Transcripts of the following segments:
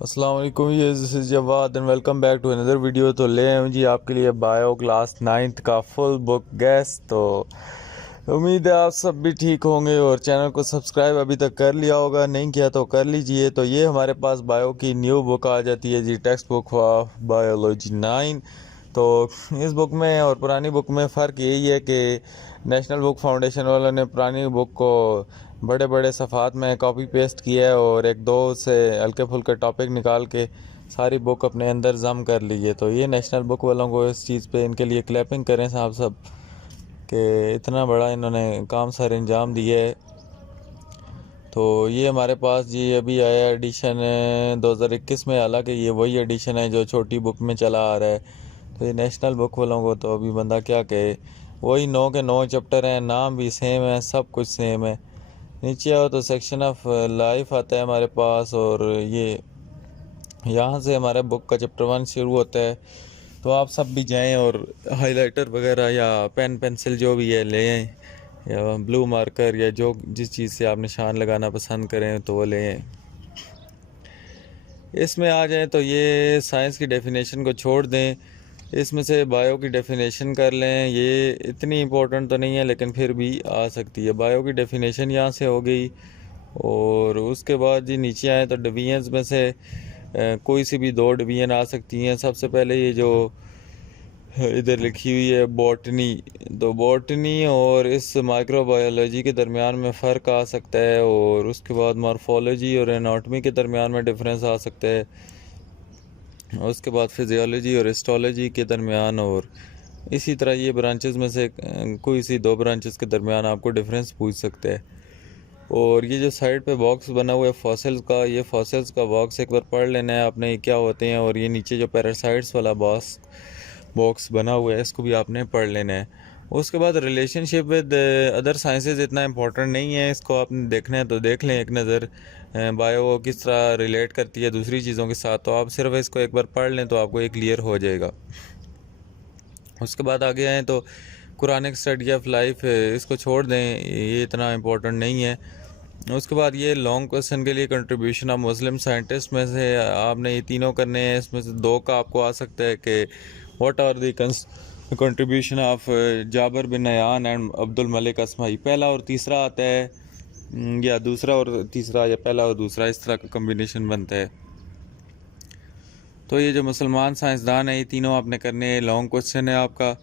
अस्सलाम वालेकुम, ये this is Javad and welcome back to another video. तो ले आए हूँ जी आपके लिए बायो क्लास 9th का फुल बुक गैस। तो उम्मीद है आप सब भी ठीक होंगे और चैनल को सब्सक्राइब अभी तक कर लिया होगा, नहीं किया तो कर लीजिए। तो ये हमारे पास बायो की न्यू बुक आ जाती है जी, टेक्स्ट बुक ऑफ बायोलॉजी 9। तो इस बुक में और पुरानी बुक में फ़र्क यही है कि नेशनल बुक फाउंडेशन वालों ने पुरानी बुक को बड़े बड़े सफ़ात में कॉपी पेस्ट किया है और एक दो से हल्के फुल्के टॉपिक निकाल के सारी बुक अपने अंदर जम कर ली है। तो ये नेशनल बुक वालों को इस चीज़ पे इनके लिए क्लैपिंग करें साहब सब, कि इतना बड़ा इन्होंने काम सर अंजाम दिया है। तो ये हमारे पास जी अभी आया एडिशन 2021 में, हालांकि ये वही एडिशन है जो छोटी बुक में चला आ रहा है। तो ये नेशनल बुक वालों को तो अभी बंदा क्या कहे, वही 9 के 9 चैप्टर हैं, नाम भी सेम है, सब कुछ सेम है। नीचे आओ तो सेक्शन ऑफ लाइफ आता है हमारे पास, और ये यहाँ से हमारे बुक का चैप्टर 1 शुरू होता है। तो आप सब भी जाएं और हाइलाइटर वगैरह या पेन पेंसिल जो भी है ले आएँ, या ब्लू मार्कर या जो जिस चीज़ से आप निशान लगाना पसंद करें तो वो ले आएँ। इसमें आ जाएं तो ये साइंस की डेफिनेशन को छोड़ दें, इसमें से बायो की डेफिनेशन कर लें। ये इतनी इम्पोर्टेंट तो नहीं है लेकिन फिर भी आ सकती है। बायो की डेफिनेशन यहाँ से हो गई। और उसके बाद जी नीचे आए तो डिवीजन्स में से कोई सी भी दो डिवीजन आ सकती हैं। सबसे पहले ये जो इधर लिखी हुई है बॉटनी, तो बॉटनी और इस माइक्रोबायोलॉजी के दरमियान में फ़र्क आ सकता है। और उसके बाद मॉर्फोलॉजी और एनाटॉमी के दरमियान में डिफरेंस आ सकता है। उसके बाद फिजियोलॉजी और हिस्टोलॉजी के दरमियान, और इसी तरह ये ब्रांचेस में से कोई सी दो ब्रांचेस के दरमियान आपको डिफरेंस पूछ सकते हैं। और ये जो साइड पे बॉक्स बना हुआ है फॉसिल्स का, ये फॉसिल्स का बॉक्स एक बार पढ़ लेना है आपने, ये क्या होते हैं। और ये नीचे जो पैरासाइट्स वाला बॉक्स बना हुआ है, इसको भी आपने पढ़ लेना है। उसके बाद रिलेशनशिप विद अदर साइंसेज इतना इम्पोर्टेंट नहीं है, इसको आपने देखना है तो देख लें एक नज़र। बायो किस तरह रिलेट करती है दूसरी चीज़ों के साथ, तो आप सिर्फ इसको एक बार पढ़ लें तो आपको ये क्लियर हो जाएगा। उसके बाद आगे आएँ तो कुरानिक स्टडी ऑफ लाइफ, इसको छोड़ दें, ये इतना इम्पोर्टेंट नहीं है। उसके बाद ये लॉन्ग क्वेश्चन के लिए कंट्रीब्यूशन ऑफ मुस्लिम साइंटिस्ट में से आपने ये तीनों करने हैं। इसमें से दो का आपको आ सकता है कि what are the contribution of Jabir bin Nayan and Abdul Malik Asmai. पहला और तीसरा आता है, या दूसरा और तीसरा, या पहला और दूसरा, इस तरह का कम्बिनेशन बनता है। तो ये जो मुसलमान साइंसदान है, ये तीनों आपने करने, लॉन्ग क्वेश्चन है आपका।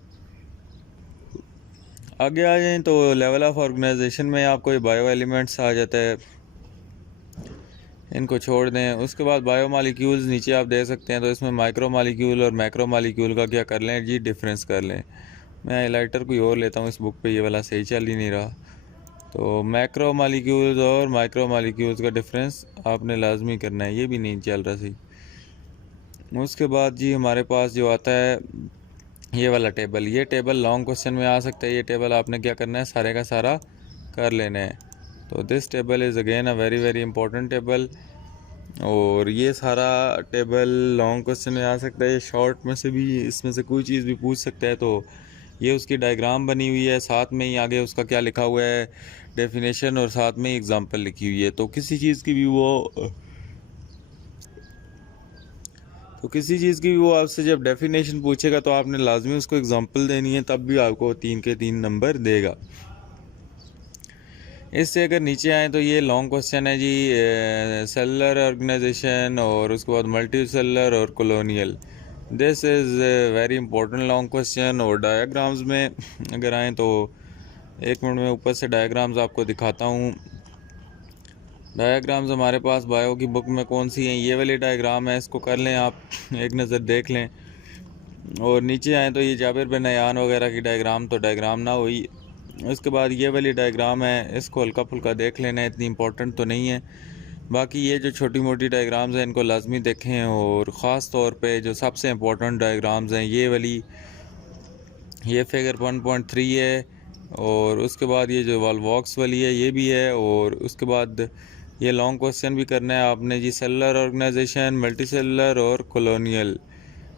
आगे आ जाएँ तो लेवल ऑफ ऑर्गेनाइजेशन में आपको ये बायो एलिमेंट्स आ जाता है, इनको छोड़ दें। उसके बाद बायो मालिक्यूल्स नीचे आप दे सकते हैं, तो इसमें माइक्रो मालिक्यूल और मैक्रो मालिक्यूल का क्या कर लें जी, डिफरेंस कर लें। मैं हाइलाइटर कोई और लेता हूँ, इस बुक पे ये वाला सही चल ही नहीं रहा। तो मैक्रो मालिक्यूल्स और माइक्रो मालिक्यूल्स का डिफरेंस आपने लाजमी करना है, ये भी नहीं चल रहा सही। उसके बाद जी हमारे पास जो आता है ये वाला टेबल, ये टेबल लॉन्ग क्वेश्चन में आ सकता है। ये टेबल आपने क्या करना है, सारे का सारा कर लेना है। तो this table is again a very very important table. और ये सारा टेबल लॉन्ग क्वेश्चन में आ सकता है, शॉर्ट में से भी इसमें से कोई चीज़ भी पूछ सकता है। तो ये उसकी डायग्राम बनी हुई है, साथ में ही आगे उसका क्या लिखा हुआ है, डेफिनेशन, और साथ में एग्जांपल लिखी हुई है। तो किसी चीज़ की भी वो आपसे जब डेफिनेशन पूछेगा तो आपने लाजमी उसको एग्जांपल देनी है, तब भी आपको 3 के 3 नंबर देगा। इससे अगर नीचे आए तो ये लॉन्ग क्वेश्चन है जी, सेलुलर ऑर्गेनाइजेशन और उसके बाद मल्टी सेलुलर और colonial. This is very important long question. और डायग्राम्स में अगर आए तो एक मिनट में ऊपर से डायग्राम्स आपको दिखाता हूँ। डायग्राम्स हमारे पास बायो की बुक में कौन सी हैं, ये वाली डायग्राम है, इसको कर लें आप, एक नज़र देख लें। और नीचे आए तो ये जाबिर बिन नयान वगैरह की डायग्राम, तो डायग्राम ना हुई। उसके बाद ये वाली डायग्राम है, इसको हल्का फुल्का देख लेना है, इतनी इंपॉर्टेंट तो नहीं है। बाकी ये जो छोटी मोटी डायग्राम्स हैं इनको लाजमी देखें। और ख़ास तौर पे जो सबसे इम्पोर्टेंट डायग्राम्स हैं, ये वाली, ये फिगर 1.3 है। और उसके बाद ये जो वॉल्वॉक्स वाली है ये भी है। और उसके बाद ये लॉन्ग क्वेश्चन भी करना है आपने जी, सेलुलर ऑर्गेनाइजेशन, मल्टी सेलुलर और कॉलोनियल,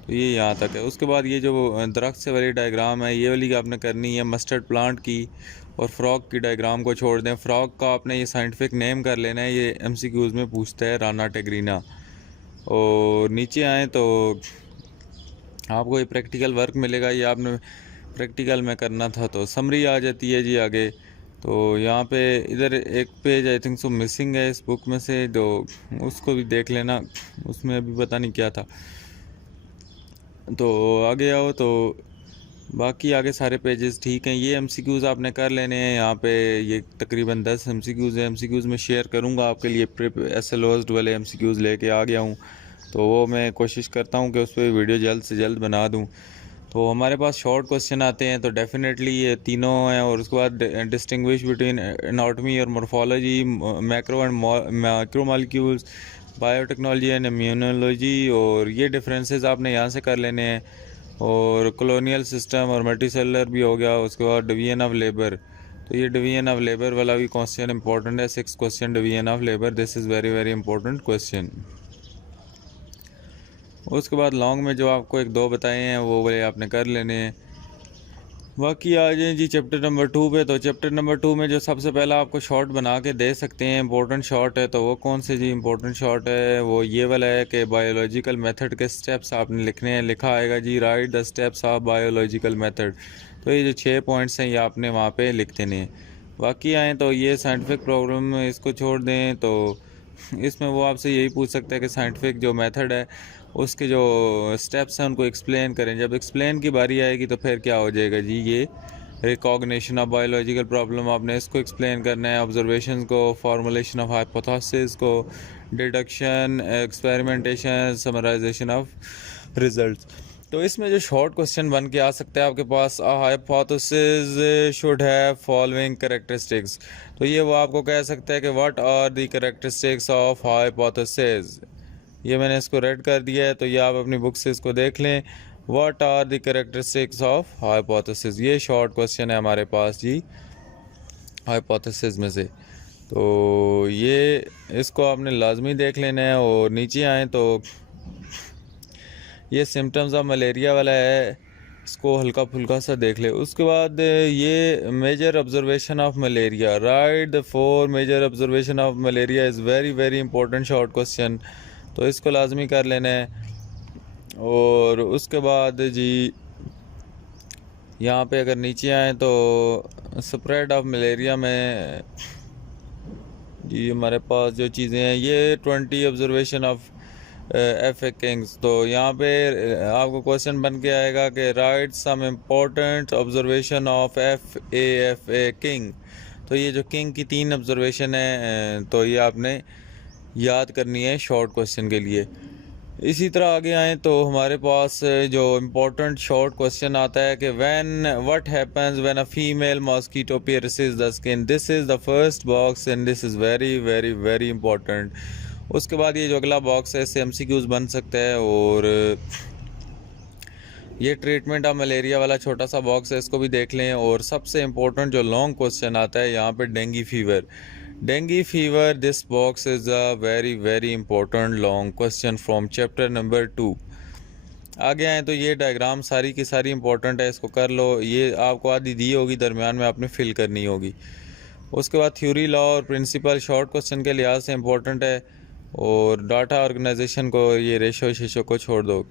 तो ये यहाँ तक है। उसके बाद ये जो दरख्त से वाली डायग्राम है, ये वाली आपने करनी है मस्टर्ड प्लांट की। और फ्रॉक की डायग्राम को छोड़ दें, फ्रॉक का आपने ये साइंटिफिक नेम कर लेना है, ये एमसीक्यूज़ में पूछता है, राना टेग्रीना। और नीचे आए तो आपको ये प्रैक्टिकल वर्क मिलेगा, ये आपने प्रैक्टिकल में करना था। तो समरी आ जाती है जी आगे। तो यहाँ पे इधर एक page I think so missing है इस बुक में से, तो उसको भी देख लेना, उसमें अभी पता नहीं क्या था। तो आगे आओ तो बाकी आगे सारे पेजेस ठीक हैं। ये एमसीक्यूज़ आपने कर लेने हैं। यहाँ पे ये तकरीबन 10 एमसीक्यूज़ हैं। एमसीक्यूज़ में शेयर करूँगा आपके लिए, प्रिप एसएलओएस वाले एमसीक्यूज़ लेके आ गया हूँ, तो वो मैं कोशिश करता हूँ कि उस पर वीडियो जल्द से जल्द बना दूँ। तो हमारे पास शॉर्ट क्वेश्चन आते हैं, तो डेफिनेटली ये तीनों हैं। और उसके बाद डिस्टिंग्विश बिटवीन एनाटॉमी और morphology, macro and micro molecules, biotechnology and immunology, और ये डिफरेंसेस आपने यहाँ से कर लेने हैं। और कॉलोनियल सिस्टम और मल्टीसेलुलर भी हो गया। उसके बाद डिवीजन ऑफ लेबर, तो ये डिवीजन ऑफ लेबर वाला भी क्वेश्चन इंपॉर्टेंट है। 6 question division of labour, this is very very important question. उसके बाद लॉन्ग में जो आपको एक दो बताए हैं वो वाले आपने कर लेने हैं। बाकी आ जाए जी चैप्टर नंबर 2 पे। तो चैप्टर नंबर 2 में जो सबसे पहला आपको शॉर्ट बना के दे सकते हैं, इंपॉर्टेंट शॉर्ट है, तो वो कौन से जी इंपॉर्टेंट शॉर्ट है, वो ये वाला है कि बायोलॉजिकल मेथड के स्टेप्स आपने लिखने हैं। लिखा आएगा जी write the steps of biological method. तो ये जो 6 पॉइंट्स हैं ये आपने वहाँ पे लिख देने हैं। बाकी आएँ तो ये साइंटिफिक प्रॉब्लम इसको छोड़ दें, तो इसमें वो आपसे यही पूछ सकता है कि साइंटिफिक जो मेथड है उसके जो स्टेप्स हैं उनको एक्सप्लेन करें। जब एक्सप्लेन की बारी आएगी तो फिर क्या हो जाएगा जी, ये रिकॉग्निशन ऑफ बायोलॉजिकल प्रॉब्लम आपने इसको एक्सप्लेन करना है, ऑब्जर्वेशन को, फॉर्मुलेशन ऑफ हाइपोथेसिस को, deduction, experimentation, summarization of results. तो इसमें जो शॉर्ट क्वेश्चन बन के आ सकता है आपके पास, hypothesis should have following characteristics. तो ये वो आपको कह सकता है कि what are the characteristics of hypothesis. ये मैंने इसको रेड कर दिया है, तो ये आप अपनी बुक से इसको देख लें। What are the characteristics of hypothesis, ये शॉर्ट क्वेश्चन है हमारे पास जी हाइपोथेसिस में से। तो ये इसको आपने लाजमी देख लेना है। और नीचे आए तो ये सिम्टम्स ऑफ मलेरिया वाला है, इसको हल्का फुल्का सा देख ले। उसके बाद ये major observation of malaria, write the 4 major observation of malaria is very very important short question, तो इसको लाजमी कर लेना है। और उसके बाद जी यहाँ पे अगर नीचे आए तो स्प्रेड ऑफ मलेरिया में जी हमारे पास जो चीज़ें हैं, ये 20 observation of F A kings. तो यहाँ पे आपको क्वेश्चन बन के आएगा कि write some important observation of F A king. तो ये जो किंग की 3 ऑब्जर्वेशन है, तो ये आपने याद करनी है शॉर्ट क्वेश्चन के लिए। इसी तरह आगे आए तो हमारे पास जो इम्पोर्टेंट शॉर्ट क्वेश्चन आता है कि what happens when a female mosquito pierces the skin, this is the first box and this is very very very important. उसके बाद ये जो अगला बॉक्स है इससे एमसीक्यूज बन सकता है। और ये ट्रीटमेंट ऑफ मलेरिया वाला छोटा सा बॉक्स है, इसको भी देख लें। और सबसे इम्पोर्टेंट जो लॉन्ग क्वेश्चन आता है यहाँ पे dengue fever, dengue fever, this box is a very very important long question from chapter number 2। आगे आए तो ये डायग्राम सारी की सारी इंपॉर्टेंट है, इसको कर लो। ये आपको आधी दी होगी, दरमियान में आपने फिल करनी होगी। उसके बाद थ्योरी, लॉ और प्रिंसिपल शॉर्ट क्वेश्चन के लिहाज से इंपॉर्टेंट है। और डाटा ऑर्गेनाइजेशन को, ये रेशो शेशो को छोड़ दो।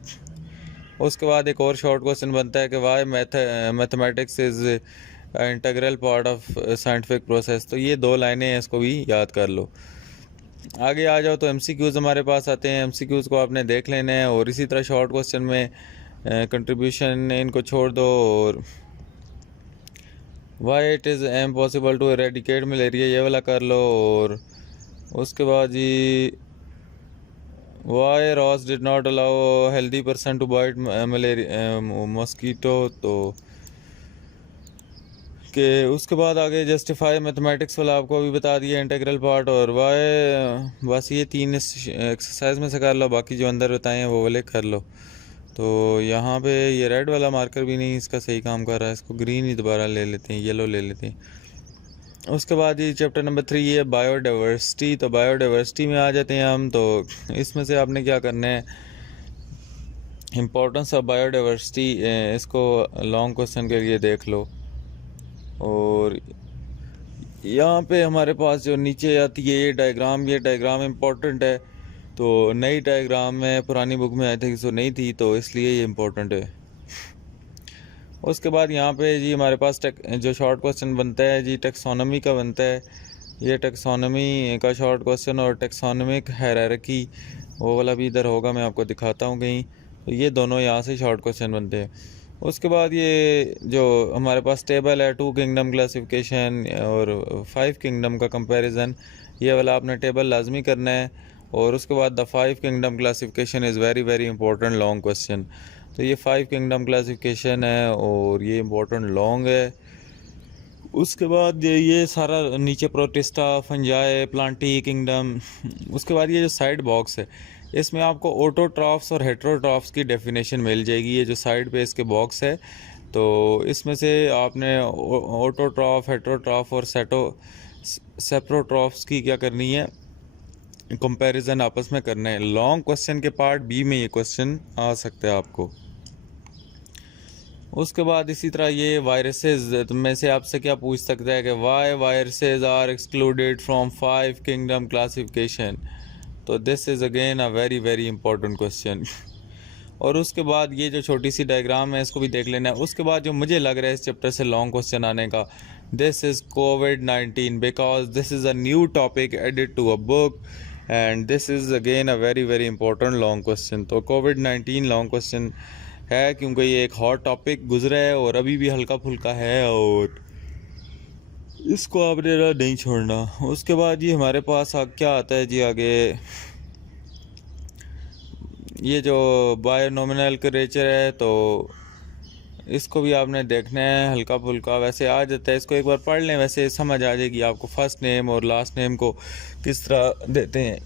उसके बाद एक और शॉर्ट क्वेश्चन बनता है कि why mathematics is integral part of scientific process. तो ये 2 लाइनें हैं, इसको भी याद कर लो। आगे आ जाओ तो एमसीक्यूज़ हमारे पास आते हैं, एमसीक्यूज़ को आपने देख लेना है। और इसी तरह शॉर्ट क्वेश्चन में कंट्रीब्यूशन इनको छोड़ दो। और why it is impossible to eradicate malaria, ये वाला कर लो। और उसके बाद जी why Ross did not allow healthy person to bite malaria mosquito, तो कि उसके बाद आगे जस्टिफाई मैथमेटिक्स वाला आपको अभी बता दिया, इंटीग्रल पार्ट। और वाई, बस ये 3 एक्सरसाइज में से कर लो, बाकी जो अंदर बताए हैं वो वाले कर लो। तो यहाँ पे ये रेड वाला मार्कर भी नहीं इसका सही काम कर रहा है, इसको ग्रीन ही दोबारा ले लेते हैं, येलो ले लेते हैं। उसके बाद ये चैप्टर नंबर 3 है बायोडाइवर्सिटी। तो बायोडाइवर्सिटी में आ जाते हैं हम। तो इसमें से आपने क्या करना है, इम्पोर्टेंस ऑफ बायोडाइवर्सिटी, इसको लॉन्ग क्वेश्चन के लिए देख लो। और यहाँ पे हमारे पास जो नीचे आती है ये डायग्राम इम्पोर्टेंट है। तो नई डायग्राम में पुरानी बुक में आई थिंक सो नहीं थी, तो इसलिए ये इम्पोर्टेंट है। उसके बाद यहाँ पे जी हमारे पास जो शॉर्ट क्वेश्चन बनता है जी टेक्सोनॉमी का बनता है। ये टेक्सोनॉमी का शॉर्ट क्वेश्चन और टेक्सोनॉमिक हायरार्की वो वाला भी इधर होगा, मैं आपको दिखाता हूँ कहीं। तो ये दोनों यहाँ से शॉर्ट क्वेश्चन बनते हैं। उसके बाद ये जो हमारे पास टेबल है 2 किंगडम क्लासिफिकेशन और 5 किंगडम का कंपैरिजन, ये वाला आपने टेबल लाजमी करना है। और उसके बाद the 5 kingdom classification is very very important long question. तो ये 5 किंगडम क्लासिफिकेशन है और ये इम्पोर्टेंट लॉन्ग है। उसके बाद ये सारा नीचे प्रोटिस्टा, फंजाई, प्लांटी किंगडम। उसके बाद ये जो साइड बॉक्स है इसमें आपको ऑटोट्रॉफ्स और हेट्रोट्रॉफ्स की डेफिनेशन मिल जाएगी। ये जो साइड पे इसके बॉक्स है तो इसमें से आपने ऑटोट्रॉफ, हेट्रोट्रॉफ और सेप्रोट्रॉफ्स की क्या करनी है, कंपैरिजन आपस में करना है। लॉन्ग क्वेश्चन के पार्ट बी में ये क्वेश्चन आ सकता है आपको। उसके बाद इसी तरह ये वायरसेस में से आपसे क्या पूछ सकता है कि why viruses are excluded from 5 kingdom classification. तो this is again a very very important question. और उसके बाद ये जो छोटी सी डायग्राम है इसको भी देख लेना है। उसके बाद जो मुझे लग रहा है इस चैप्टर से लॉन्ग क्वेश्चन आने का, दिस इज़ कोविड-19 because this is a new topic added to a book and this is again a very very important long question. तो कोविड-19 लॉन्ग क्वेश्चन है क्योंकि ये एक हॉट टॉपिक गुजरा है और अभी भी हल्का फुल्का है और इसको आपने नहीं छोड़ना। उसके बाद ये हमारे पास क्या आता है जी आगे, ये जो बायोनॉमिनल करेचर है तो इसको भी आपने देखना है हल्का फुल्का, वैसे आ जाता है, इसको एक बार पढ़ लें, वैसे समझ आ जाएगी आपको फर्स्ट नेम और लास्ट नेम को किस तरह देते हैं।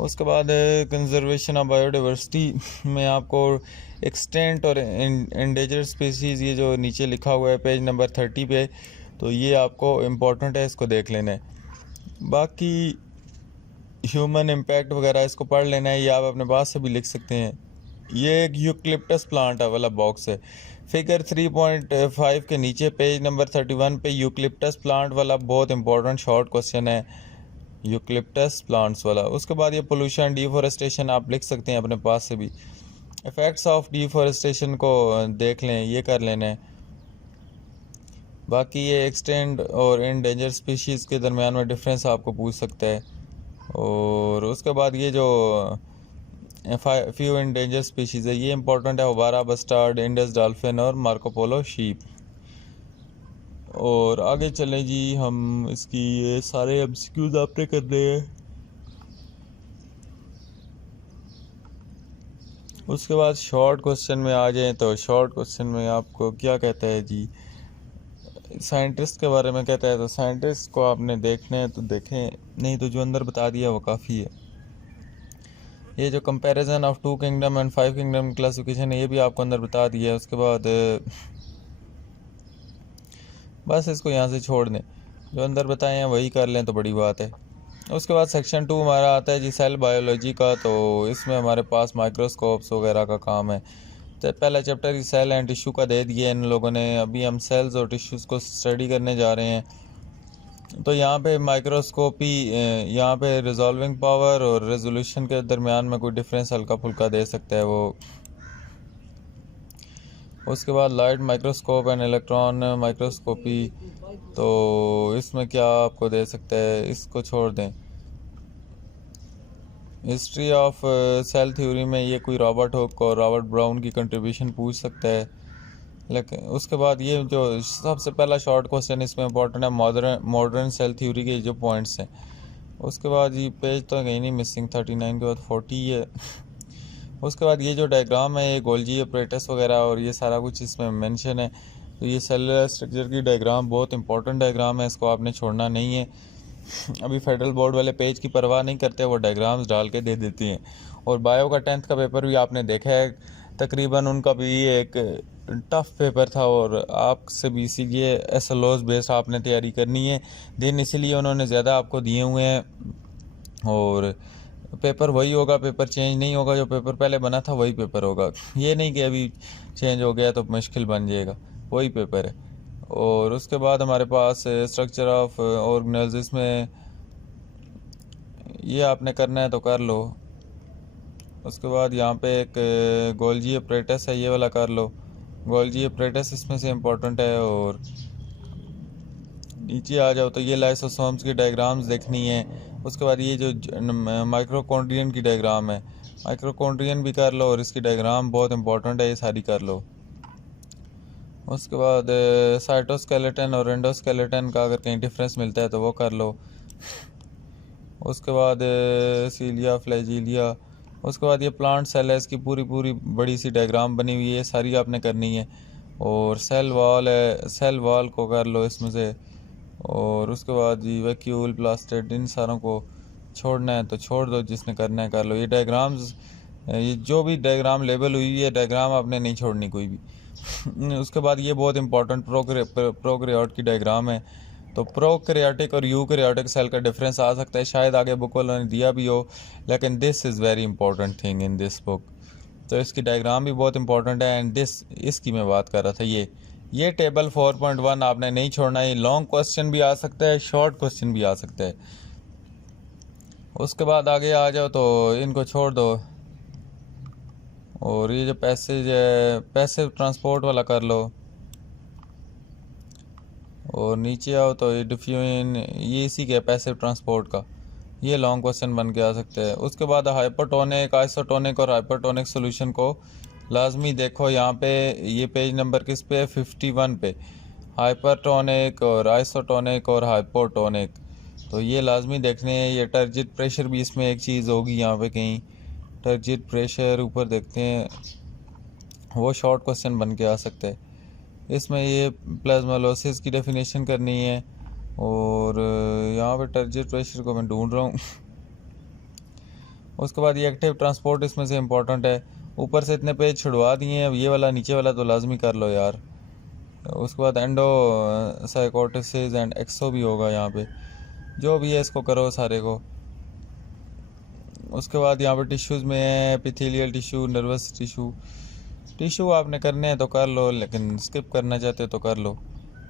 उसके बाद कंजर्वेशन ऑफ बायोडाइवर्सिटी में आपको एक्सटेंट और एंडेंजर्ड स्पीसीज़ ये जो नीचे लिखा हुआ है पेज नंबर 30 पे, तो ये आपको इम्पोर्टेंट है, इसको देख लेना है। बाकी ह्यूमन इम्पैक्ट वगैरह इसको पढ़ लेना है, ये आप अपने पास से भी लिख सकते हैं। ये एक यूक्लिप्टस प्लांट वाला बॉक्स है। फिगर 3.5 के नीचे पेज नंबर 31 पे यूक्लिप्टस प्लांट वाला बहुत इंपॉर्टेंट शॉर्ट क्वेश्चन है, यूक्लिप्टस प्लांट्स वाला। उसके बाद ये पोल्यूशन, डिफॉरेस्टेशन आप लिख सकते हैं अपने पास से भी। इफ़ेक्ट्स ऑफ डिफॉरेस्टेशन को देख लें, ये कर लेना है। बाकी ये एक्सटेंड और एंडेंजर स्पीशीज़ के दरमियान में डिफरेंस आपको पूछ सकता है। और उसके बाद ये जो फ्यू एंडेंजर स्पीशीज़ है ये इंपॉर्टेंट है, होबारा बस्टार्ड, इंडस डॉल्फिन और मार्कोपोलो शीप। और आगे चलें जी, हम इसकी ये सारे एमसीक्यूज आपने करने हैं। उसके बाद शॉर्ट क्वेश्चन में आ जाएं तो शॉर्ट क्वेश्चन में आपको क्या कहता है जी, साइंटिस्ट के बारे में कहता है। तो साइंटिस्ट को आपने देखना है तो देखें, नहीं तो जो अंदर बता दिया वो काफ़ी है। ये जो comparison of 2 kingdom and 5 kingdom classification है ये भी आपको अंदर बता दिया है। उसके बाद बस इसको यहाँ से छोड़ दें, जो अंदर बताए हैं वही कर लें तो बड़ी बात है। उसके बाद सेक्शन 2 हमारा आता है जी सेल बायोलॉजी का। तो इसमें हमारे पास माइक्रोस्कोप्स वगैरह का काम है। तो पहला चैप्टर ही सेल एंड टिश्यू का दे दिया इन लोगों ने, अभी हम सेल्स और टिश्यूज़ को स्टडी करने जा रहे हैं। तो यहाँ पे माइक्रोस्कोपी, यहाँ पे रिजॉल्विंग पावर और रेजोल्यूशन के दरमियान में कोई डिफरेंस हल्का फुल्का दे सकता है वो। उसके बाद light microscope and electron microscopy, तो इसमें क्या आपको दे सकता है, इसको छोड़ दें। हिस्ट्री ऑफ सेल थ्योरी में ये कोई रॉबर्ट हुक और रॉबर्ट ब्राउन की कंट्रीब्यूशन पूछ सकता है। लेकिन उसके बाद ये जो सबसे पहला शॉर्ट क्वेश्चन इसमें इंपॉर्टेंट है, मॉडर्न सेल थ्योरी के जो पॉइंट्स हैं। उसके बाद ये पेज तो कहीं नहीं मिसिंग, 39 के बाद 40 है। उसके बाद ये जो डायग्राम है ये गोल्जी ऑपरेटस वगैरह और ये सारा कुछ इसमें मेंशन है। तो ये सेलुलर स्ट्रक्चर की डायग्राम बहुत इंपॉर्टेंट डायग्राम है, इसको आपने छोड़ना नहीं है। अभी फेडरल बोर्ड वाले पेज की परवाह नहीं करते, वो डायग्राम्स डाल के दे देती हैं। और बायो का 10th का पेपर भी आपने देखा है, तकरीबन उनका भी एक टफ़ पेपर था और आपसे भी इसीलिए SLOs बेस्ड आपने तैयारी करनी है। दिन इसीलिए उन्होंने ज़्यादा आपको दिए हुए हैं और पेपर वही होगा, पेपर चेंज नहीं होगा। जो पेपर पहले बना था वही पेपर होगा, ये नहीं कि अभी चेंज हो गया तो मुश्किल बन जाएगा, वही पेपर है। और उसके बाद हमारे पास स्ट्रक्चर ऑफ ऑर्गेनेल्स, इसमें ये आपने करना है तो कर लो। उसके बाद यहाँ पे एक गोल्जी अपरेटस है, ये वाला कर लो। गोल्जी अपरेटस इसमें से इम्पोर्टेंट है। और नीचे आ जाओ तो ये लाइसोसोम्स की डायग्राम्स देखनी है। उसके बाद ये जो माइक्रोकॉन्ड्रियन की डायग्राम है, माइक्रोकॉन्ड्रियन भी कर लो, और इसकी डायग्राम बहुत इंपॉर्टेंट है, ये सारी कर लो। उसके बाद साइटोस्केलेटन और एंडोस्केलेटन का अगर कहीं डिफरेंस मिलता है तो वो कर लो। उसके बाद सीलिया फ्लैजिलिया। उसके बाद ये प्लांट सेल है, इसकी पूरी पूरी बड़ी सी डायग्राम बनी हुई है, सारी आपने करनी है। और सेल वॉल है, सेल वॉल को कर लो इसमें से। और उसके बाद जी वैक्यूल प्लास्टिड, इन सारों को छोड़ना है तो छोड़ दो, जिसने करना है कर लो। ये डायग्राम्स, ये जो भी डायग्राम लेबल हुई है डायग्राम आपने नहीं छोड़नी कोई भी। उसके बाद ये बहुत इंपॉर्टेंट प्रोकैरियोट की डायग्राम है। तो प्रोकैरियोटिक और यूकैरियोटिक सेल का डिफरेंस आ सकता है, शायद आगे बुक वालों ने दिया भी हो, लेकिन this is very important thing in this book. तो इसकी डायग्राम भी बहुत इंपॉर्टेंट है। एंड दिस, इसकी मैं बात कर रहा था, ये टेबल 4.1 आपने नहीं छोड़ना है। लॉन्ग क्वेश्चन भी आ सकता है, शॉर्ट क्वेश्चन भी आ सकता है। उसके बाद आगे आ जाओ तो इनको छोड़ दो। और ये जो पैसेज है, पैसिव ट्रांसपोर्ट वाला कर लो। और नीचे आओ तो ये डिफ्यूजन, ये इसी के पैसिव ट्रांसपोर्ट का, ये लॉन्ग क्वेश्चन बन के आ सकते हैं। उसके बाद हाइपरटोनिक, आइसोटोनिक और हाइपरटोनिक सॉल्यूशन को लाजमी देखो। यहाँ पे ये पेज नंबर किस पे है, 51 पे। हाइपरटोनिक और आइसोटोनिक और हाइपोटोनिक, तो ये लाजमी देखने हैं। ये टर्जिट प्रेशर भी इसमें एक चीज़ होगी यहाँ पे कहीं, टर्जिट प्रेशर ऊपर देखते हैं, वो शॉर्ट क्वेश्चन बन के आ सकता है। इसमें ये प्लाज्मालोसिस की डेफिनेशन करनी है। और यहाँ पे टर्जिट प्रेशर को मैं ढूंढ रहा हूँ। उसके बाद ये एक्टिव ट्रांसपोर्ट इसमें से इम्पोर्टेंट है। ऊपर से इतने पेज छुड़वा दिए हैं, ये वाला नीचे वाला तो लाजमी कर लो यार। उसके बाद एंडो साइकोटिसिस एंड एक्सो भी होगा यहाँ पे, जो भी है इसको करो सारे को। उसके बाद यहाँ पे टिश्यूज़ में है epithelial tissue, nervous tissue. Tissue आपने करने हैं तो कर लो, लेकिन स्किप करना चाहते हो तो कर लो।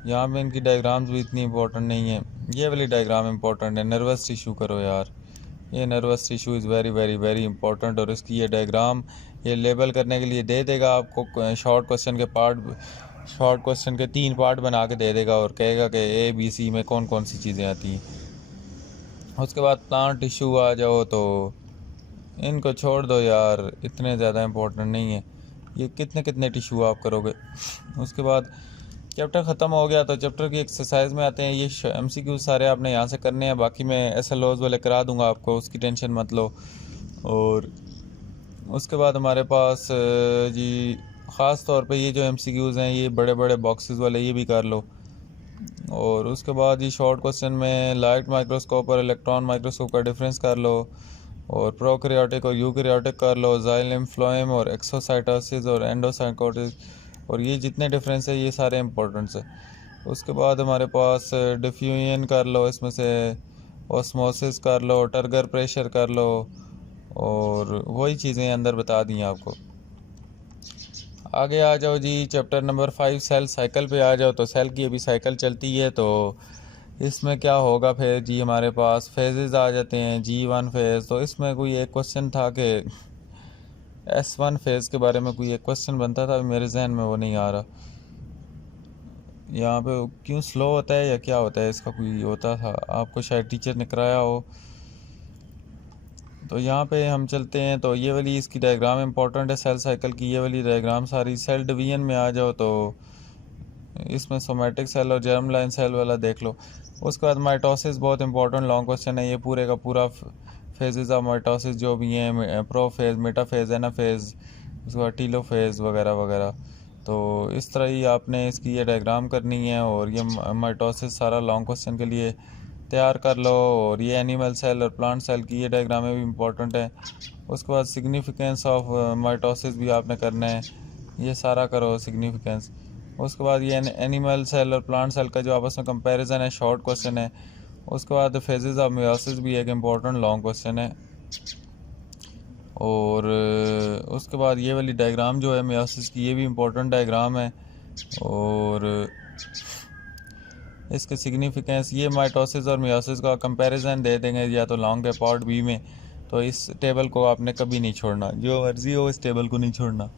यहाँ पे इनकी डायग्राम्स भी इतनी इंपॉर्टेंट नहीं है, ये वाली डायग्राम इंपॉर्टेंट है। नर्वस टिश्यू करो यार, ये nervous tissue is very very very important. और इसकी ये डायग्राम ये लेबल करने के लिए दे देगा आपको, शॉर्ट क्वेश्चन के पार्ट, शॉर्ट क्वेश्चन के 3 पार्ट बना के दे देगा, और कहेगा कि ए बी सी में कौन कौन सी चीज़ें आती हैं। उसके बाद प्लांट टिश्यू आ जाओ तो इनको छोड़ दो यार, इतने ज़्यादा इंपॉर्टेंट नहीं है। ये कितने कितने टिश्यू आप करोगे। उसके बाद चैप्टर ख़त्म हो गया तो चैप्टर की एक्सरसाइज में आते हैं। ये MCQ सारे आपने यहाँ से करने हैं, बाकी मैं SLOs वाले करा दूँगा आपको, उसकी टेंशन मत लो। और उसके बाद हमारे पास जी ख़ास तौर पे ये जो MCQs हैं, ये बड़े बड़े बॉक्सेस वाले, ये भी कर लो। और उसके बाद ये शॉर्ट क्वेश्चन में लाइट माइक्रोस्कोप और इलेक्ट्रॉन माइक्रोस्कोप का डिफरेंस कर लो। और प्रोकैरियोटिक और यूकैरियोटिक कर लो, जाइलम फ्लोएम और एक्सोसाइटोसिस और एंडोसाइकोसिस, और ये जितने डिफरेंस है ये सारे इंपॉर्टेंट्स है। उसके बाद हमारे पास डिफ्यूजन कर लो, इसमें से ऑस्मोसिस कर लो, टर्गर प्रेशर कर लो, और वही चीज़ें अंदर बता दी हैं आपको। आगे आ जाओ जी, चैप्टर नंबर 5 सेल साइकिल पे आ जाओ। तो सेल की अभी साइकिल चलती है, तो इसमें क्या होगा फिर जी, हमारे पास फेजेस आ जाते हैं। G1 फेज़, तो इसमें कोई एक क्वेश्चन था कि S1 फेज़ के बारे में कोई एक क्वेश्चन बनता था, मेरे जहन में वो नहीं आ रहा। यहाँ पे क्यों स्लो होता है या क्या होता है, इसका कोई होता था, आपको शायद टीचर ने कराया हो। तो यहाँ पे हम चलते हैं, तो ये वाली इसकी डायग्राम इंपॉर्टेंट है सेल साइकिल की, ये वाली डायग्राम सारी। सेल डिवीजन में आ जाओ तो इसमें सोमेटिक सेल और जर्म लाइन सेल वाला देख लो। उसके बाद माइटोसिस बहुत इंपॉर्टेंट लॉन्ग क्वेश्चन है, ये पूरे का पूरा फेजेस ऑफ माइटोसिस जो भी हैं, प्रो फेज़, मेटा फेज़, एना फेज़, उसके बाद टीलो फेज़ वगैरह वगैरह। तो इस तरह ही आपने इसकी ये डायग्राम करनी है। और ये माइटोसिस सारा लॉन्ग क्वेश्चन के लिए तैयार कर लो। और ये एनिमल सेल और प्लांट सेल की ये डायग्रामें भी इंपॉर्टेंट है। उसके बाद सिग्निफिकेंस ऑफ माइटोसिस भी आपने करना है, ये सारा करो सिग्निफिकेंस। उसके बाद ये एनिमल सेल और प्लांट सेल का जो आपस में कंपैरिजन है, शॉर्ट क्वेश्चन है। उसके बाद फेजेस ऑफ मियोसिस भी एक इम्पॉर्टेंट लॉन्ग क्वेश्चन है। और उसके बाद ये वाली डायग्राम जो है मियोसिस की, ये भी इम्पोर्टेंट डायग्राम है। और इसके सिग्निफिकेंस, ये माइटोसिस और मियोसिस का कंपैरिजन दे देंगे, या तो लॉन्ग के पार्ट बी में, तो इस टेबल को आपने कभी नहीं छोड़ना, जो मर्जी हो इस टेबल को नहीं छोड़ना।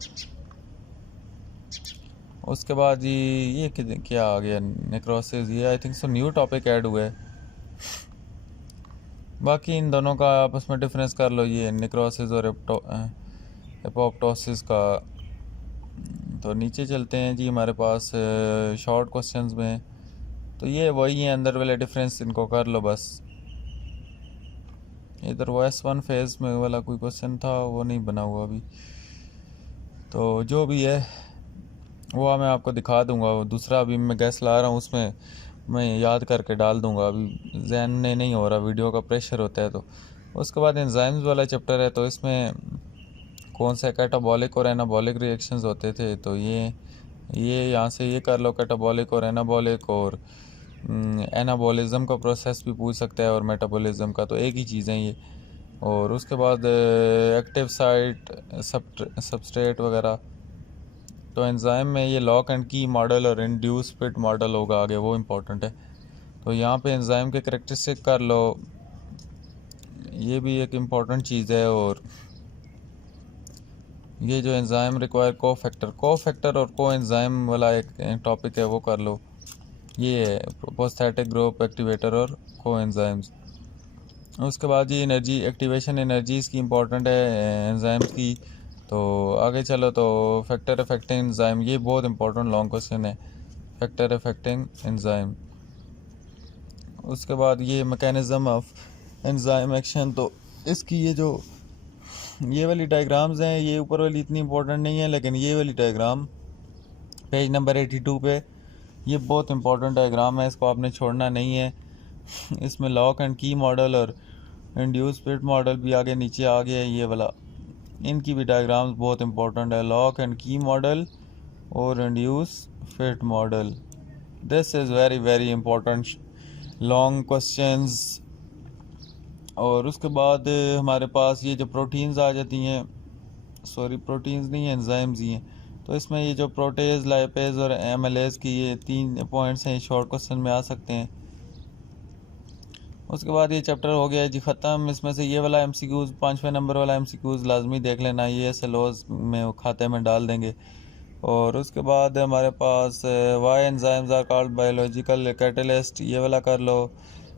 उसके बाद जी ये क्या आ गया, नेक्रोसिस, ये I think so new topic add हुआ है। बाकी इन दोनों का आपस में डिफरेंस कर लो, ये नेक्रोसिस और एपोप्टोसिस का। तो नीचे चलते हैं जी, हमारे पास शॉर्ट क्वेश्चंस में तो ये वही है, अंदर वाले डिफरेंस इनको कर लो बस। इधर वो S1 फेज में वाला कोई क्वेश्चन था, वो नहीं बना हुआ अभी, तो जो भी है वो मैं आपको दिखा दूंगा। वो दूसरा अभी मैं गैस ला रहा हूँ, उसमें मैं याद करके डाल दूंगा, अभी जहन में नहीं हो रहा, वीडियो का प्रेशर होता है। तो उसके बाद एंजाइम्स वाला चैप्टर है, तो इसमें कौन सा कैटाबॉलिक और एनाबॉलिक रिएक्शंस होते थे, तो ये यहाँ से ये कर लो, कैटाबॉलिक और एनाबॉलिक, और एनाबॉलिज्म का प्रोसेस भी पूछ सकता है और मेटाबॉलिज्म का, तो एक ही चीज़ है ये। और उसके बाद एक्टिव साइट, सबस्ट्रेट वगैरह। तो एंजाइम में ये लॉक एंड की मॉडल और इंड्यूस फिट मॉडल होगा आगे, वो इम्पोर्टेंट है। तो यहाँ पे एंजाइम के करेक्टरिस्टिक कर लो, ये भी एक इम्पॉर्टेंट चीज़ है। और ये जो एंजाइम रिक्वायर को फैक्टर और को एंजाइम वाला एक टॉपिक है, वो कर लो। ये है प्रोपोस्थेटिक ग्रुप, एक्टिवेटर और को एंजाइम्स। उसके बाद ये एनर्जी एक्टिवेशन, एनर्जीज की इम्पोर्टेंट है एंजाइम्स की। तो आगे चलो, तो फैक्टर अफेक्टिंग एंजाइम, ये बहुत इंपॉर्टेंट लॉन्ग क्वेश्चन है, फैक्टर अफेक्टिंग एंजाइम। उसके बाद ये मैकेनिज्म ऑफ एंजाइम एक्शन, तो इसकी ये वाली डायग्राम्स हैं, ये ऊपर वाली इतनी इंपॉर्टेंट नहीं है, लेकिन ये वाली डायग्राम पेज नंबर 82 पे, ये बहुत इंपॉर्टेंट डायग्राम है, इसको आपने छोड़ना नहीं है। इसमें लॉक एंड की मॉडल और इंड्यूस फिट मॉडल भी आगे नीचे आ गया है, ये वाला, इनकी भी डायग्राम्स बहुत इंपॉर्टेंट है, लॉक एंड की मॉडल और induce fit model. This is very very important long questions. और उसके बाद हमारे पास ये जो प्रोटीन्स आ जाती हैं, सॉरी प्रोटीन्स नहीं है, एंजाइम्स ही हैं। तो इसमें ये जो प्रोटेज, लाइपेज और एमएलएज की ये 3 पॉइंट्स हैं, शॉर्ट क्वेश्चन में आ सकते हैं। उसके बाद ये चैप्टर हो गया जी ख़त्म। इसमें से ये वाला एमसीक्यूज़, 5वें नंबर वाला एमसीक्यूज़ लाजमी देख लेना, ये एसएलओज में वो खाते में डाल देंगे। और उसके बाद हमारे पास why enzymes are called biological catalyst, ये वाला कर लो।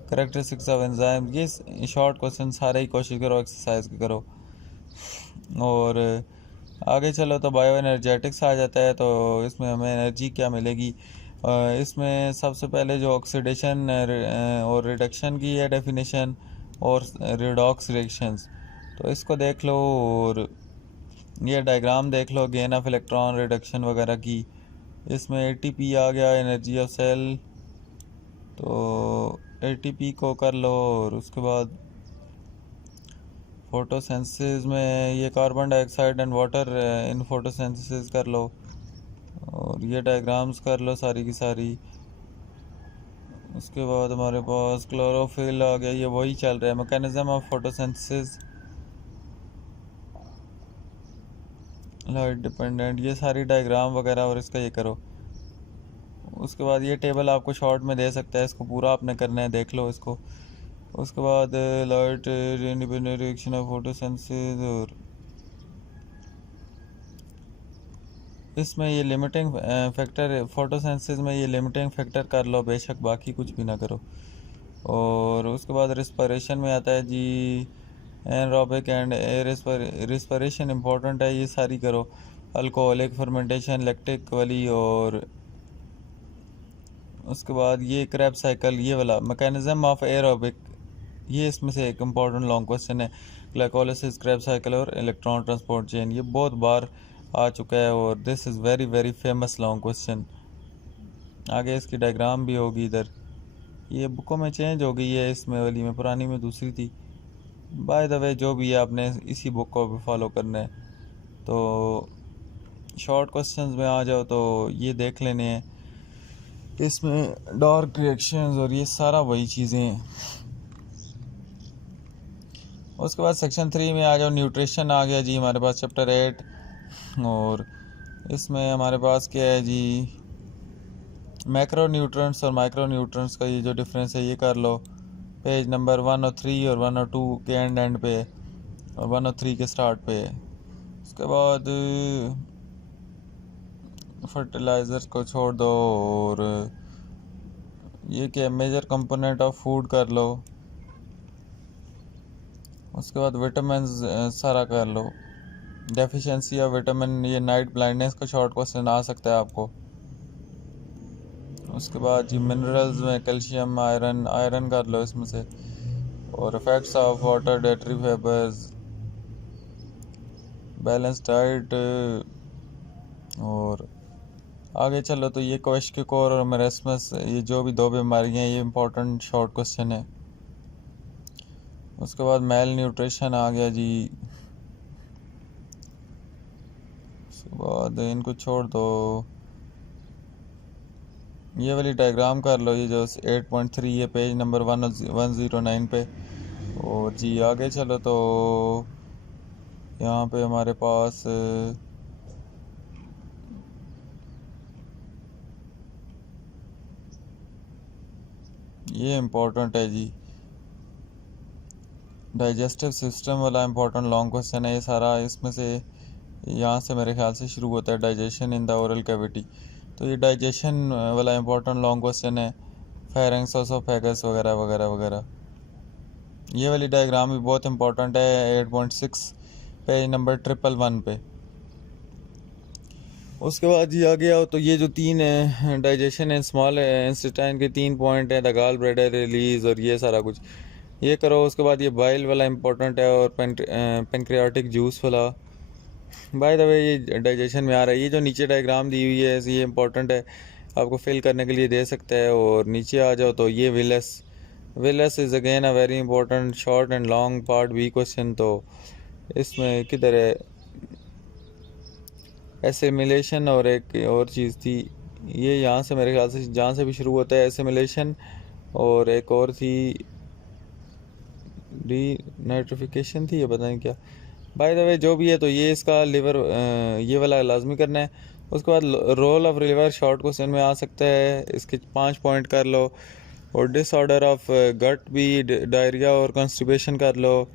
करेक्टरिस्टिक्स ऑफ एंजाइम, ये शॉर्ट क्वेश्चन सारे ही कोशिश करो एक्सरसाइज के करो। और आगे चलो तो बायो एनर्जेटिक्स आ जाता है, तो इसमें हमें एनर्जी क्या मिलेगी। इसमें सबसे पहले जो ऑक्सीडेशन और रिडक्शन की है डेफिनेशन, और रिडॉक्स रिएक्शंस, तो इसको देख लो। और ये डायग्राम देख लो गेन ऑफ इलेक्ट्रॉन, रिडक्शन वगैरह की। इसमें एटीपी आ गया, एनर्जी ऑफ सेल, तो एटीपी को कर लो। और उसके बाद फोटोसिंथेसिस में ये carbon dioxide and water in photosynthesis कर लो। और ये डायग्राम्स कर लो सारी की सारी। उसके बाद हमारे पास क्लोरोफिल आ गया, ये वही चल रहा है, mechanism of photosynthesis, light dependent, ये सारी डायग्राम वगैरह और इसका ये करो। उसके बाद ये टेबल आपको शॉर्ट में दे सकता है, इसको पूरा आपने करना है, देख लो इसको। उसके बाद light independent reaction of photosynthesis, और इसमें ये लिमिटिंग फैक्टर, फोटोसिंथेसिस में ये लिमिटिंग फैक्टर कर लो बेशक, बाकी कुछ भी ना करो। और उसके बाद रिस्पिरेशन में आता है जी एनरोबिक एंड रिस्पिरेशन इंपॉर्टेंट है, ये सारी करो। अल्कोहलिक फर्मेंटेशन, लैक्टिक वाली। और उसके बाद ये क्रैब साइकिल, ये वाला मैकेनिज्म ऑफ एरोबिक, ये इसमें से एक इम्पॉर्टेंट लॉन्ग क्वेश्चन है। ग्लाइकोलिसिस, क्रैब साइकिल और इलेक्ट्रॉन ट्रांसपोर्ट चेन, ये बहुत बार आ चुका है, और this is very very famous long question. आगे इसकी डायग्राम भी होगी इधर, ये बुकों में चेंज हो गई है, इसमें वाली में, पुरानी में दूसरी थी। बाय द वे जो भी है आपने इसी बुक को भी फॉलो करना है। तो शॉर्ट क्वेश्चंस में आ जाओ, तो ये देख लेने हैं, इसमें डार्क रिएक्शंस और ये सारा वही चीज़ें हैं। उसके बाद सेक्शन 3 में आ जाओ, न्यूट्रिशन आ गया जी हमारे पास, चैप्टर 8। और इसमें हमारे पास क्या है जी, मैक्रो न्यूट्रिएंट्स और माइक्रो न्यूट्रिएंट्स का ये जो डिफरेंस है ये कर लो, पेज नंबर 103 और 102 के एंड पे। और 103 के स्टार्ट पे है। उसके बाद फर्टिलाइज़र को छोड़ दो और ये क्या मेजर कंपोनेंट ऑफ फूड कर लो। उसके बाद विटामिन सारा कर लो। डेफिशिएंसी ऑफ विटामिन, ये नाइट ब्लाइंडनेस का शॉर्ट क्वेश्चन आ सकता है आपको। उसके बाद जी मिनरल्स में कैल्शियम, आयरन, आयरन कर लो इसमें से। और effects of water, dietary fibres, balance diet. और आगे चलो तो ये क्वेश्चन और मेरेस्मस, ये जो भी दो बीमारियां, ये इंपॉर्टेंट शॉर्ट क्वेश्चन है। उसके बाद मेल न्यूट्रिशन आ गया जी। उसके बाद इनको छोड़ दो, ये वाली डायग्राम कर लो, ये जो 8.3, ये पेज नंबर 109 पे। और जी आगे चलो तो यहाँ पे हमारे पास ये इम्पोर्टेंट है जी, डाइजेस्टिव सिस्टम वाला इम्पोर्टेंट लॉन्ग क्वेश्चन है ये सारा। इसमें से यहाँ से मेरे ख्याल से शुरू होता है, digestion in the oral cavity. तो ये डाइजेशन वाला इम्पोर्टेंट लॉन्ग क्वेश्चन है, फेरेंक्स, ओसोफेगस वगैरह वगैरह वगैरह। ये वाली डायग्राम भी बहुत इंपॉर्टेंट है, 8.6 पेज नंबर 111 पे। उसके बाद ये आगे आओ तो ये जो तीन है डाइजेशन एंड स्मॉल इंटेस्टाइन के 3 पॉइंट हैं, द गॉल ब्लैडर रिलीज और ये सारा कुछ ये करो। उसके बाद ये बाइल वाला इंपॉर्टेंट है और पेंक्रियाटिक जूस वाला। बाय द वे ये डाइजेशन में आ रहा है, ये जो नीचे डायग्राम दी हुई है ये इंपॉर्टेंट है, आपको फिल करने के लिए दे सकता है। और नीचे आ जाओ तो ये villus, villus is again a very important short and long part B question. तो इसमें किधर है एसिमिलेशन, और एक और चीज़ थी ये, यहाँ से मेरे ख्याल से जहाँ से भी शुरू होता है एसिमिलेशन, और एक और थी डी नाइट्रिफिकेशन थी, ये पता नहीं क्या। बाय द वे जो भी है तो ये इसका लिवर ये वाला लाजमी करना है। उसके बाद role of liver short question में आ सकता है, इसके 5 पॉइंट कर लो। और डिसऑर्डर ऑफ गट भी, डायरिया और कॉन्स्टिपेशन कर लो।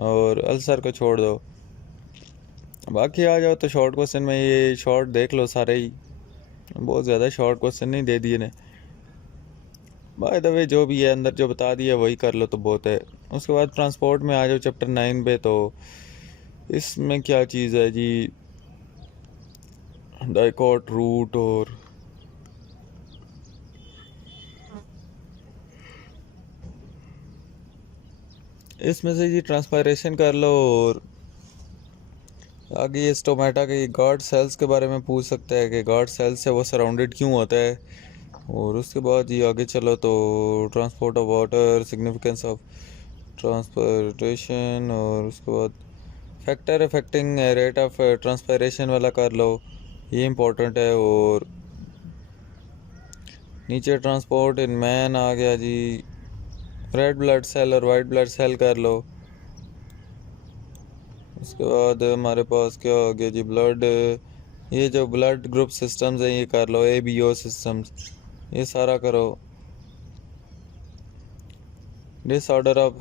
और अल्सर को छोड़ दो। बाकी आ जाओ तो शॉर्ट क्वेश्चन में ये शॉर्ट देख लो सारे ही, बहुत ज़्यादा शॉर्ट क्वेश्चन नहीं दे दिए ने। बाय द वे जो भी है अंदर जो बता दिया वही कर लो तो बहुत है। उसके बाद ट्रांसपोर्ट में आ जाओ चैप्टर 9 पे। तो इसमें क्या चीज़ है जी, डाइकॉट रूट, और इसमें से जी ट्रांसपायरेशन कर लो। और आगे ये स्टोमेटा के गार्ड सेल्स के बारे में पूछ सकता है कि गार्ड सेल्स से वो सराउंडेड क्यों होता है। और उसके बाद ये आगे चलो तो transport of water, significance of transportation, और उसके बाद factor affecting rate of transpiration वाला कर लो, ये इंपॉर्टेंट है। और नीचे ट्रांसपोर्ट इन मैन आ गया जी, रेड ब्लड सेल और वाइट ब्लड सेल कर लो। उसके बाद हमारे पास क्या आ गया जी, ब्लड, ये जो ब्लड ग्रुप सिस्टम्स हैं ये कर लो, ABO सिस्टम्स, ये सारा करो। डिसऑर्डर ऑफ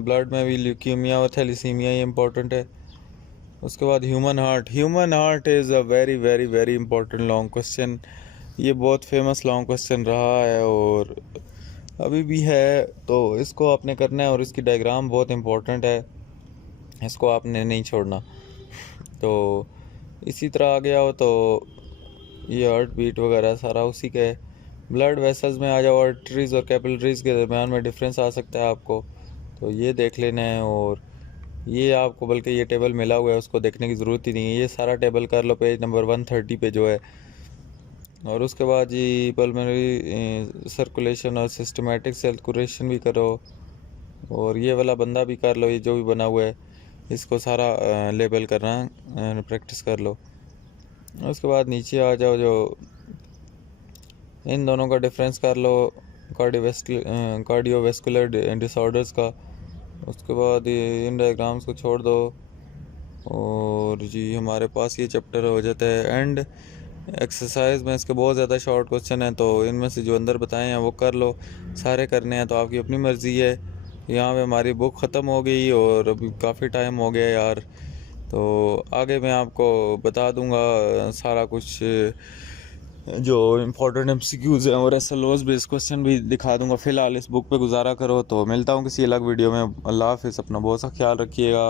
ब्लड में भी ल्यूकीमिया और थैलीसीमिया, ये इंपॉर्टेंट है। उसके बाद human heart, human heart is a very very very important long question, ये बहुत फेमस लॉन्ग क्वेश्चन रहा है और अभी भी है। तो इसको आपने करना है और इसकी डायग्राम बहुत इंपॉर्टेंट है, इसको आपने नहीं छोड़ना। तो इसी तरह आ गया हो तो ये हार्ट बीट वगैरह सारा उसी का है। ब्लड वेसल्स में आ जाओ, आर्टरीज और कैपिलरीज के दरमियान में डिफरेंस आ सकता है आपको, तो ये देख लेना है। और ये आपको बल्कि ये टेबल मिला हुआ है उसको देखने की ज़रूरत ही नहीं है, ये सारा टेबल कर लो पेज नंबर 130 पे जो है। और उसके बाद ये पल्मोनरी सर्कुलेशन और सिस्टमेटिक सर्कुलेशन भी करो। और ये वाला बंदा भी कर लो, ये जो भी बना हुआ है इसको सारा लेबल करना प्रैक्टिस कर लो। उसके बाद नीचे आ जाओ, जो इन दोनों का डिफरेंस कर लो, कार्डियोवेस्कुलर डिसऑर्डर्स का। उसके बाद ये इन डायग्राम्स को छोड़ दो और जी हमारे पास ये चैप्टर हो जाता है एंड। एक्सरसाइज में इसके बहुत ज़्यादा शॉर्ट क्वेश्चन हैं, तो इनमें से जो अंदर बताए हैं वो कर लो, सारे करने हैं तो आपकी अपनी मर्ज़ी है। यहाँ पे हमारी बुक ख़त्म हो गई और अभी काफ़ी टाइम हो गया यार। तो आगे मैं आपको बता दूंगा सारा कुछ, जो इम्पोर्टेंट एमसीक्यूज़ हैं और एसएलओएस बेस्ड क्वेश्चन भी दिखा दूंगा। फ़िलहाल इस बुक पे गुजारा करो, तो मिलता हूँ किसी अलग वीडियो में। अल्लाह हाफ़िज़, अपना बहुत सा ख्याल रखिएगा।